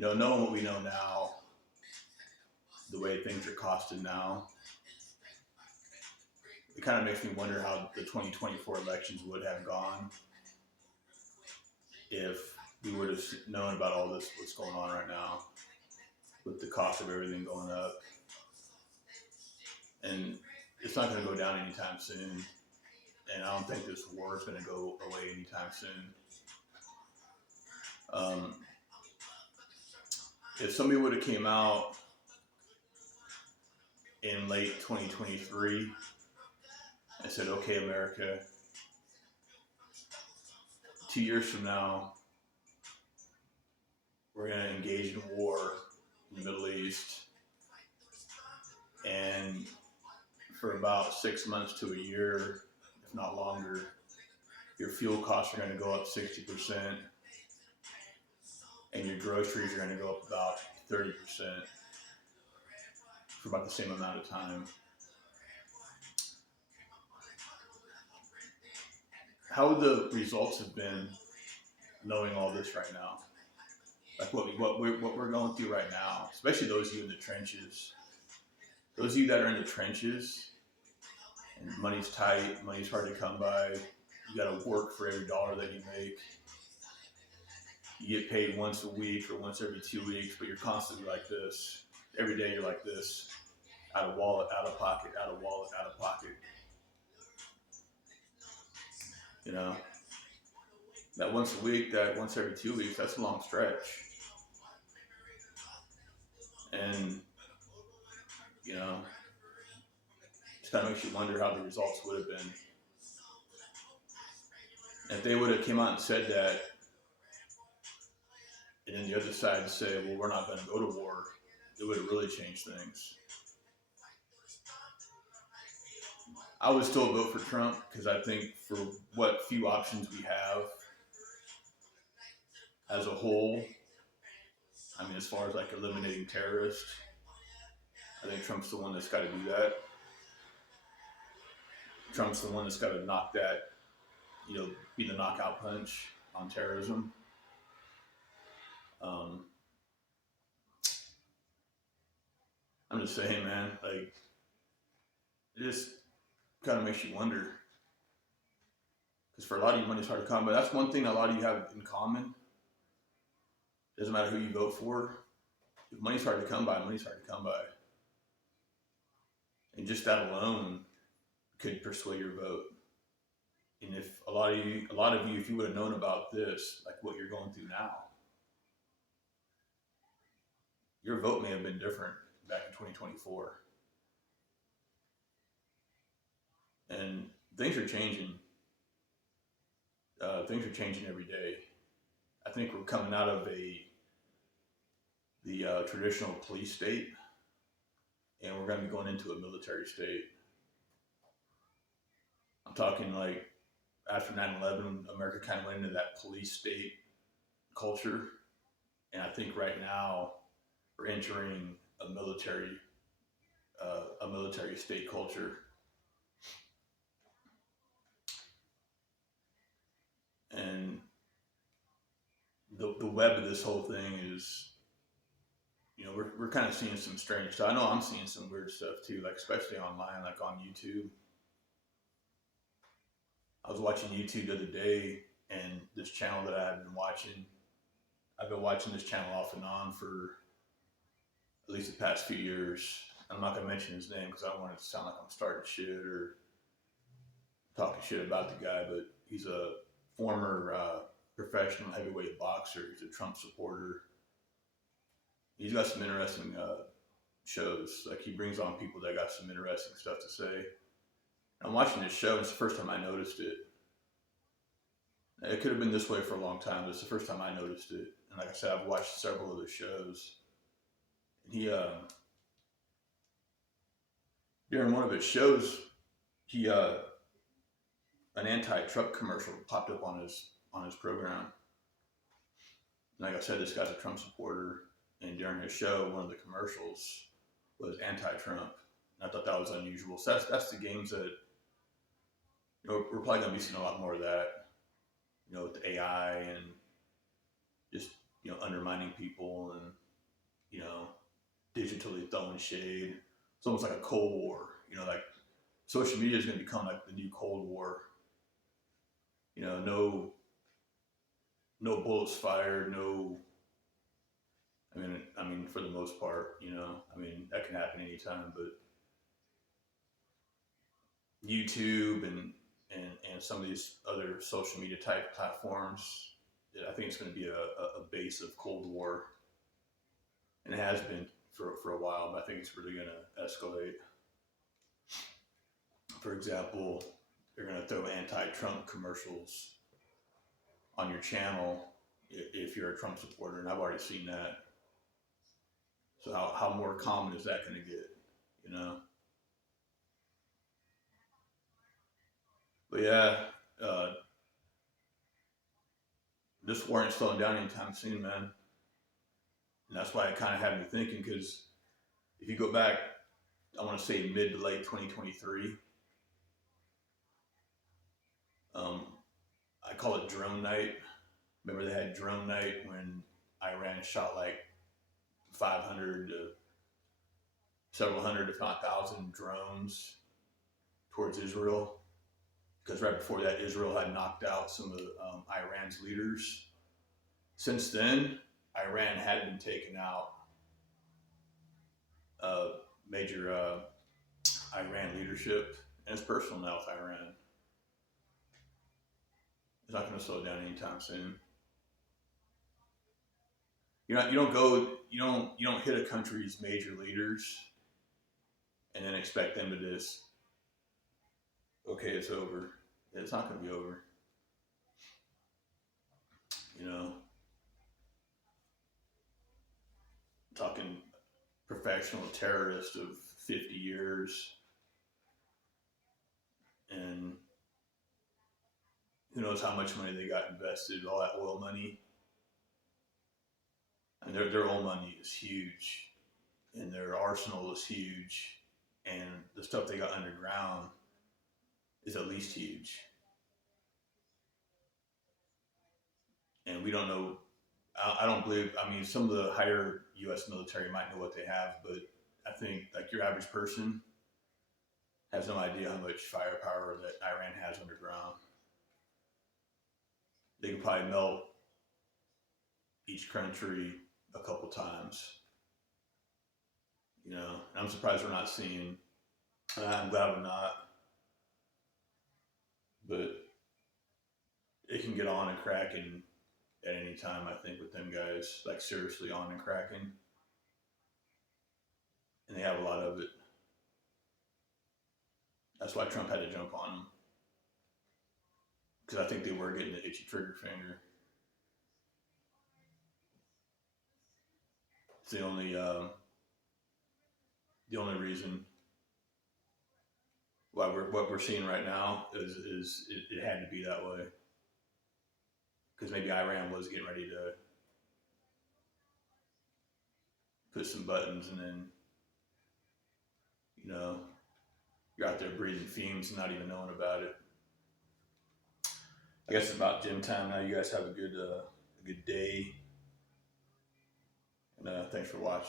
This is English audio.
knowing what we know now, the way things are costed now, it kind of makes me wonder how the 2024 elections would have gone if we would have known about all this, what's going on right now with the cost of everything going up. And it's not going to go down anytime soon. And I don't think this war is going to go away anytime soon. If somebody would have came out in late 2023 and said, okay, America, 2 years from now, we're going to engage in war in the Middle East. And for about 6 months to a year, if not longer, your fuel costs are going to go up 60%, and your groceries are going to go up about 30% for about the same amount of time. How would the results have been knowing all this right now? Like what we're going through right now, especially those of you in the trenches. Those of you that are in the trenches, and money's tight, money's hard to come by. You got to work for every dollar that you make. You get paid once a week or once every 2 weeks, but you're constantly like this. Every day you're like this. Out of wallet, out of pocket, out of wallet, out of pocket. That once a week, that once every 2 weeks, that's a long stretch. And, it kind of makes you wonder how the results would have been. And if they would have came out and said that, and then the other side say, well, we're not going to go to war, it would have really changed things. I would still vote for Trump because I think for what few options we have as a whole, as far as like eliminating terrorists, I think Trump's the one that's got to do that. Trump's the one that's got to knock that, be the knockout punch on terrorism. I'm just saying, man, like, it just kind of makes you wonder. Because for a lot of you, money's hard to come by. That's one thing a lot of you have in common. Doesn't matter who you vote for. If money's hard to come by, money's hard to come by. And just that alone could persuade your vote. And if a lot of you, if you would have known about this, like what you're going through now, your vote may have been different back in 2024. And things are changing. Things are changing every day. I think we're coming out of the traditional police state, and we're going to be going into a military state. I'm talking like after 9/11, America kind of went into that police state culture, and I think right now we're entering a military state culture. And the web of this whole thing is, we're kind of seeing some strange stuff. I know I'm seeing some weird stuff too, like especially online, like on YouTube. I was watching YouTube the other day, and this channel that I've been watching this channel off and on for at least the past few years. I'm not going to mention his name because I don't want it to sound like I'm starting shit or talking shit about the guy, but he's a former professional heavyweight boxer. He's a Trump supporter. He's got some interesting shows. Like, he brings on people that got some interesting stuff to say. I'm watching this show, and it's the first time I noticed it. It could have been this way for a long time, but it's the first time I noticed it. And like I said, I've watched several of the shows. And he, during one of his shows, an anti-Trump commercial popped up on his program. And like I said, this guy's a Trump supporter, and during his show, one of the commercials was anti-Trump. And I thought that was unusual. So that's the games that, we're probably going to be seeing a lot more of that, with the AI and just undermining people and, digitally throwing shade. It's almost like a Cold War. Like social media is going to become like the new Cold War. No bullets fired, no. I mean, for the most part, that can happen anytime. But YouTube and some of these other social media type platforms, I think it's going to be a base of Cold War, and it has been for a while. But I think it's really going to escalate. For example, they're going to throw anti-Trump commercials on your channel if you're a Trump supporter, and I've already seen that. So how more common is that going to get? But yeah, this war ain't slowing down anytime soon, man. And that's why it kind of had me thinking, because if you go back, I want to say mid to late 2023, I call it drone night. Remember they had drone night when Iran shot like 500 to several hundred, if not thousand, drones towards Israel. Because right before that, Israel had knocked out some of Iran's leaders. Since then, Iran had been taken out. Major Iran leadership, and it's personal now with Iran. It's not going to slow down anytime soon. You don't hit a country's major leaders and then expect them to just, okay, it's over. It's not going to be over. Talking professional terrorist of 50 years, and who knows how much money they got invested, all that oil money. And their oil money is huge, and their arsenal is huge, and the stuff they got underground is at least huge. And we don't know. I don't believe. I mean, some of the higher U.S. military might know what they have, but I think like your average person has no idea how much firepower that Iran has underground. They could probably melt each country a couple times. I'm surprised we're not seeing. I'm glad we're not, but it can get on and cracking at any time. I think with them guys, like seriously on and cracking, and they have a lot of it. That's why Trump had to jump on them, because I think they were getting the itchy trigger finger. It's the only reason why what we're seeing right now is it had to be that way, because maybe Iran was getting ready to push some buttons, and then you're out there breathing fumes and not even knowing about it. I guess it's about gym time now. You guys have a good day, and thanks for watching.